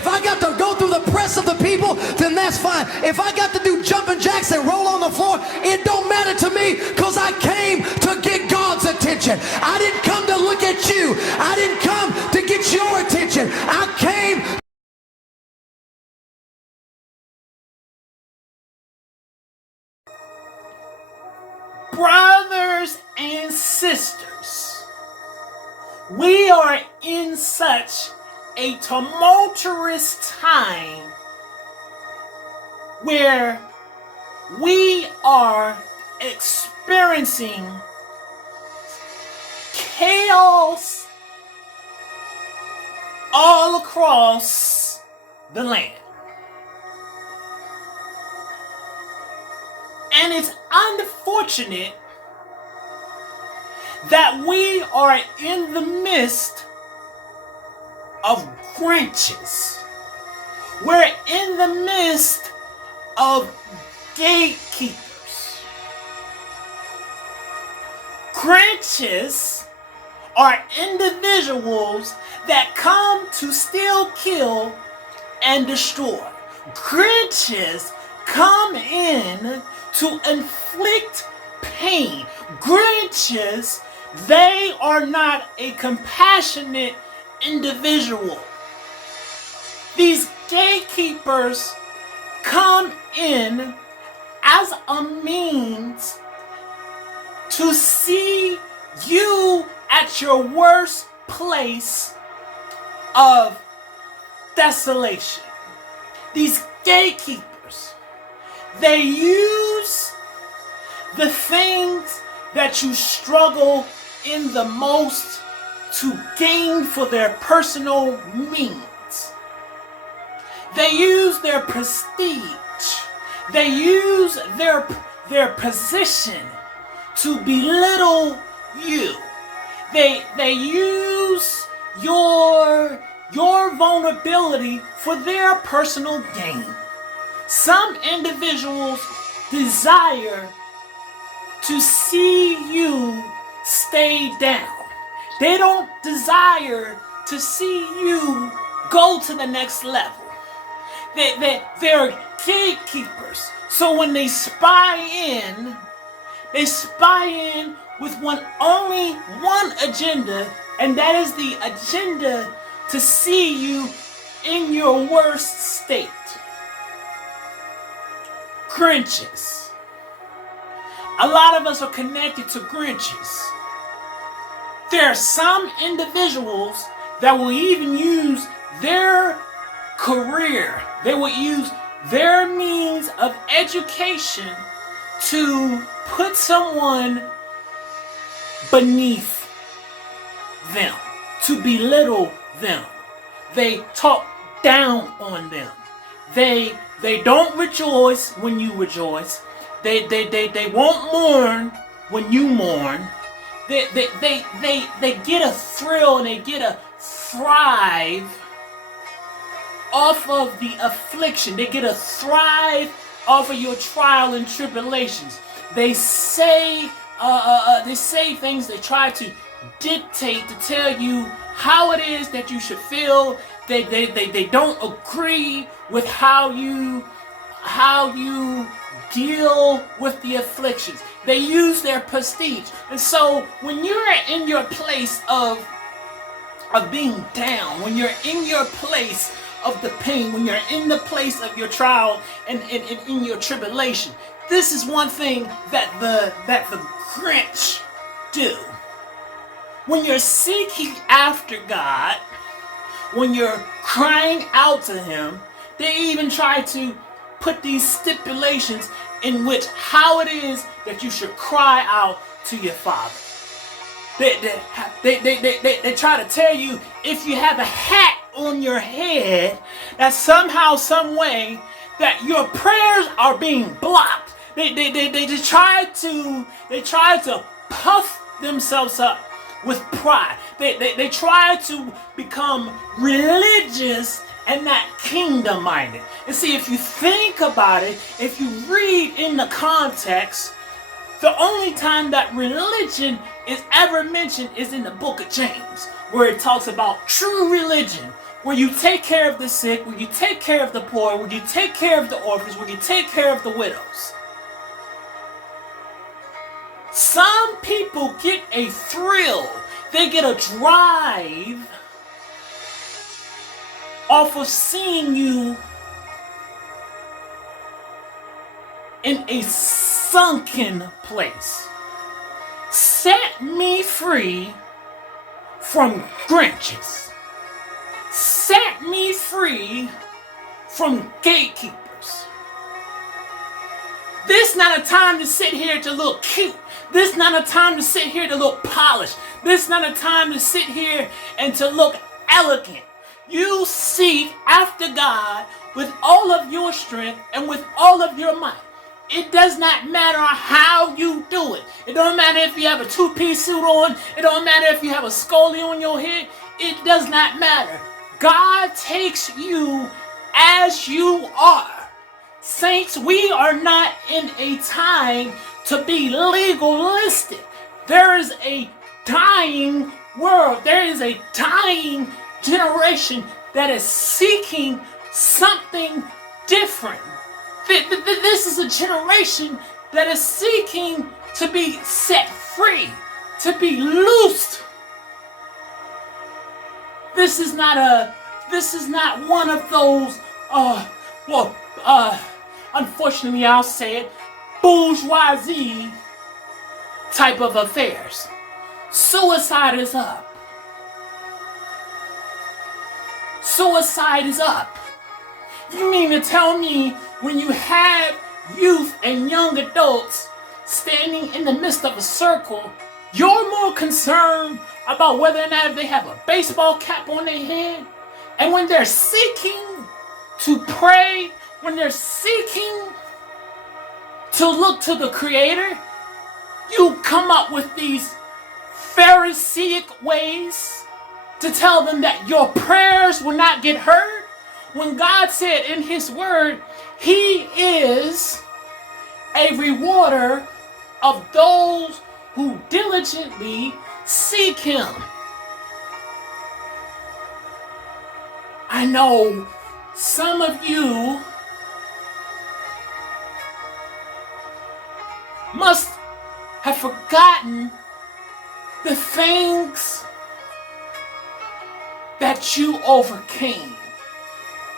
If I got to go through the press of the people, then that's fine. If I got to do jumping jacks and roll on the floor, it don't matter to me, because I came to get God's attention. I didn't come to look at you. I didn't come to get your attention. I came. Brothers and sisters, we are in such a tumultuous time where we are experiencing chaos all across the land. And it's unfortunate that we are in the midst of Grinches. We're in the midst of gatekeepers. Grinches are individuals that come to steal, kill, and destroy. Grinches come in to inflict pain. Grinches, they are not a compassionate individual. These gatekeepers come in as a means to see you at your worst place of desolation. These gatekeepers, they use the things that you struggle in the most to gain for their personal means. They use their prestige. They use their position to belittle you. They use your vulnerability for their personal gain. Some individuals desire to see you stay down. They don't desire to see you go to the next level. They're gatekeepers. So when they spy in with only one agenda, and that is the agenda to see you in your worst state. Grinches. A lot of us are connected to Grinches. There are some individuals that will even use their career, they will use their means of education to put someone beneath them, to belittle them. They talk down on them. They don't rejoice when you rejoice. They won't mourn when you mourn. They get a thrill and they get a thrive off of the affliction. They get a thrive off of your trial and tribulations. They say things. They try to dictate to tell you how it is that you should feel. They don't agree with how you deal with the afflictions. They use their prestige. And so when you're in your place of being down, when you're in your place of the pain, when you're in the place of your trial and in your tribulation, this is one thing that the Grinch do. When you're seeking after God, when you're crying out to Him, they even try to put these stipulations in which how it is that you should cry out to your Father. They try to tell you if you have a hat on your head, that somehow, some way, that your prayers are being blocked. They try to puff themselves up with pride. They try to become religious and not kingdom-minded. And see, if you think about it, if you read in the context, the only time that religion is ever mentioned is in the book of James, where it talks about true religion, where you take care of the sick, where you take care of the poor, where you take care of the orphans, where you take care of the widows. Some people get a thrill, they get a drive off of seeing you in a sunken place. Set me free from Grinches. Set me free from gatekeepers. This is not a time to sit here to look cute. This is not a time to sit here to look polished. This is not a time to sit here and to look elegant. You seek after God with all of your strength and with all of your might. It does not matter how you do it. It don't matter if you have a two-piece suit on. It don't matter if you have a scully on your head. It does not matter. God takes you as you are. Saints, we are not in a time to be legalistic. There is a dying world. There is a dying generation that is seeking something different. This is a generation that is seeking to be set free, to be loosed. This is not one of those, unfortunately I'll say it, bourgeoisie type of affairs. Suicide is up. Suicide is up. You mean to tell me when you have youth and young adults standing in the midst of a circle, you're more concerned about whether or not they have a baseball cap on their head? And when they're seeking to pray, when they're seeking to look to the Creator, you come up with these Pharisaic ways to tell them that your prayers will not get heard, when God said in His Word, He is a rewarder of those who diligently seek Him. I know some of you must have forgotten the things that you overcame.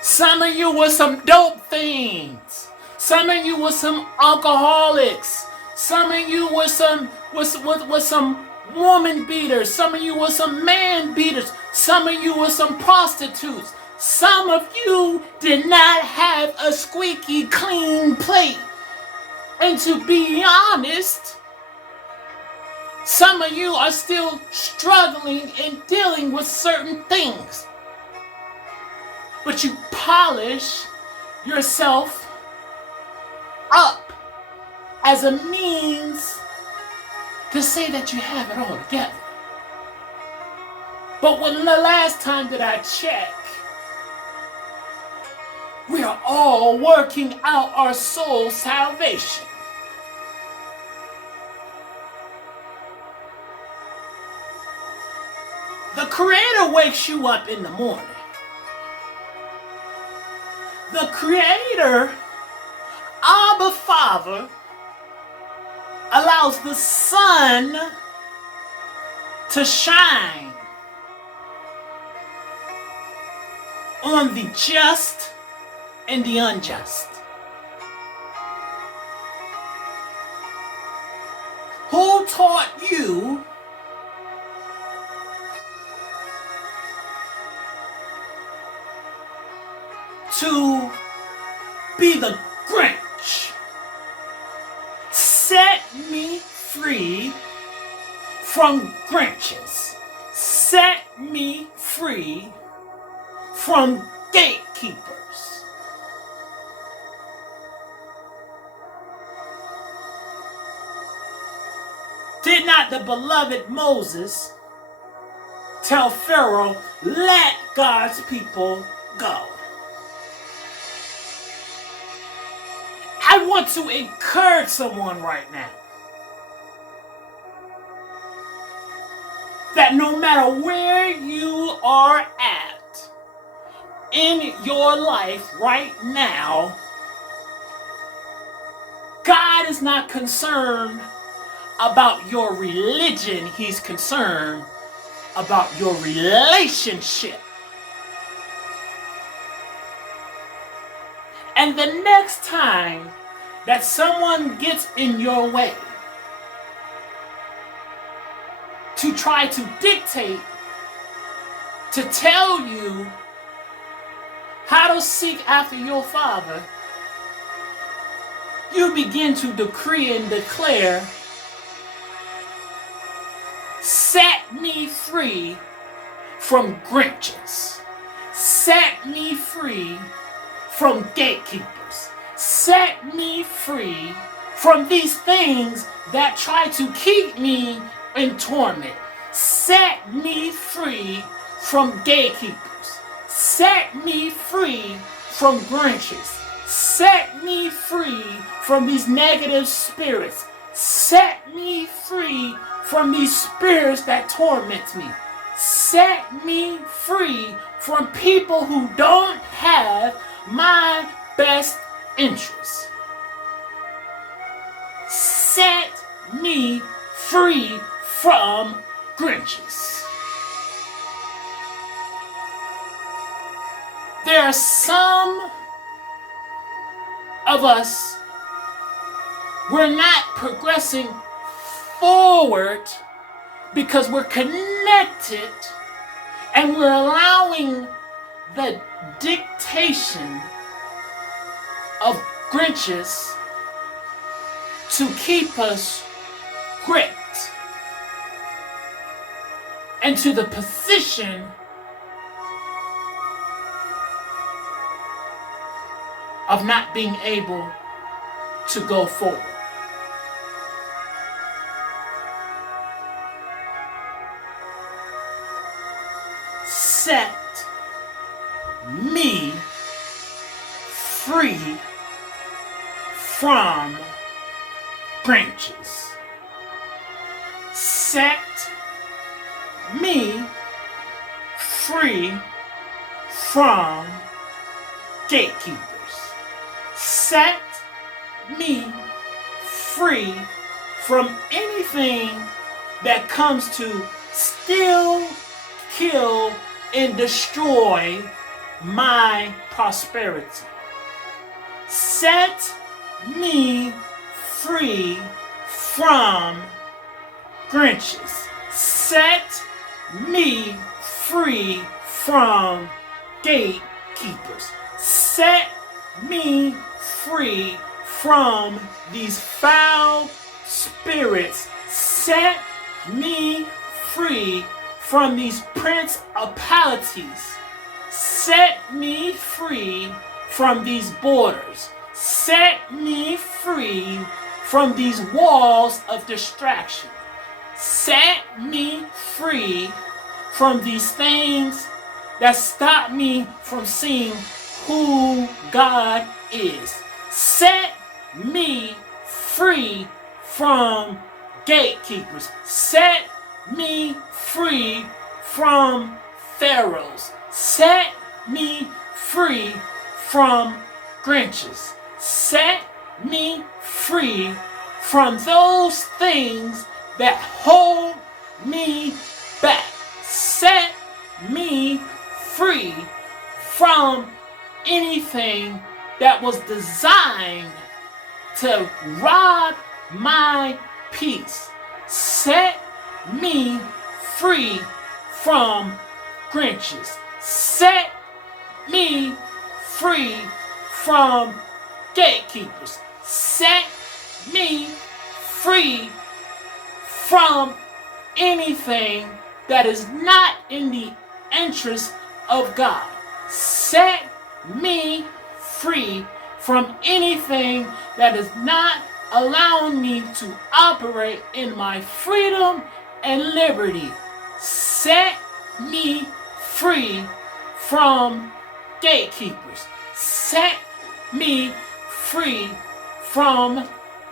Some of you were some dope fiends. Some of you were some alcoholics. Some of you were some woman beaters. Some of you were some man beaters. Some of you were some prostitutes. Some of you did not have a squeaky clean plate. And to be honest, some of you are still struggling and dealing with certain things. But you polish yourself up as a means to say that you have it all together. But when the last time that I checked, we are all working out our soul salvation. The Creator wakes you up in the morning. The Creator, Abba Father, allows the sun to shine on the just and the unjust. Who taught you to be the Grinch? Set me free from Grinches. Set me free from gatekeepers. Did not the beloved Moses tell Pharaoh, let God's people go? I want to encourage someone right now that no matter where you are at, in your life right now, God is not concerned about your religion. He's concerned about your relationship. And the next time that someone gets in your way to try to dictate, to tell you how to seek after your Father, you begin to decree and declare, set me free from Grinches. Set me free from gatekeepers. Set me free from these things that try to keep me in torment. Set me free from gatekeepers. Set me free from Grinches. Set me free from these negative spirits. Set me free from these spirits that torment me. Set me free from people who don't have my best interests. Set me free from Grinches. There are some of us, we're not progressing forward because we're connected and we're allowing the dictation of Grinches to keep us gripped into the position of not being able to go forward. Set me free from Grinches. Set me free from gatekeepers. Set me free from anything that comes to steal, kill, and destroy my prosperity. Set me free from Grinches. Set me free from gatekeepers. Set me free from these foul spirits. Set me free from these principalities. Set me free from these borders. Set me free from these walls of distraction. Set me free from these things that stop me from seeing who God is. Set me free from gatekeepers. Set me free from pharaohs. Set me free from Grinches. Set me free from those things that hold me back. Set me free from anything that was designed to rob my peace. Set me free from Grinches. Set me free from gatekeepers. Set me free from anything that is not in the interest of God. Set me free from anything that is not allowing me to operate in my freedom and liberty. Set me free from gatekeepers. Set me free from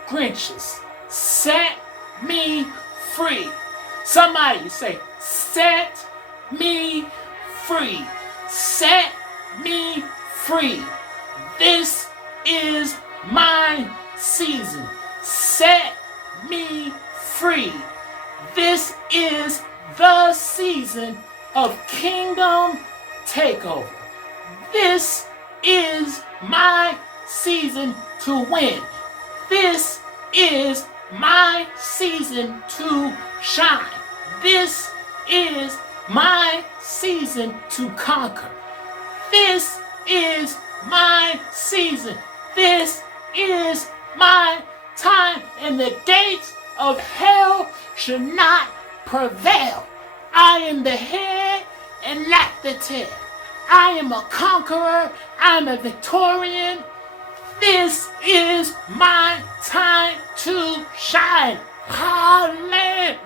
Grinches. Set me free. Somebody say, set me free. Set me free. This is my season. Set me free. This is the season of kingdom takeover. This is my season to win. This is my season to shine. This is my season to conquer. This is my season. This is my time, and the gates of hell should not prevail. I am the head and not the tail. I am a conqueror. I'm a Victorian. This is my time to shine. Hallelujah.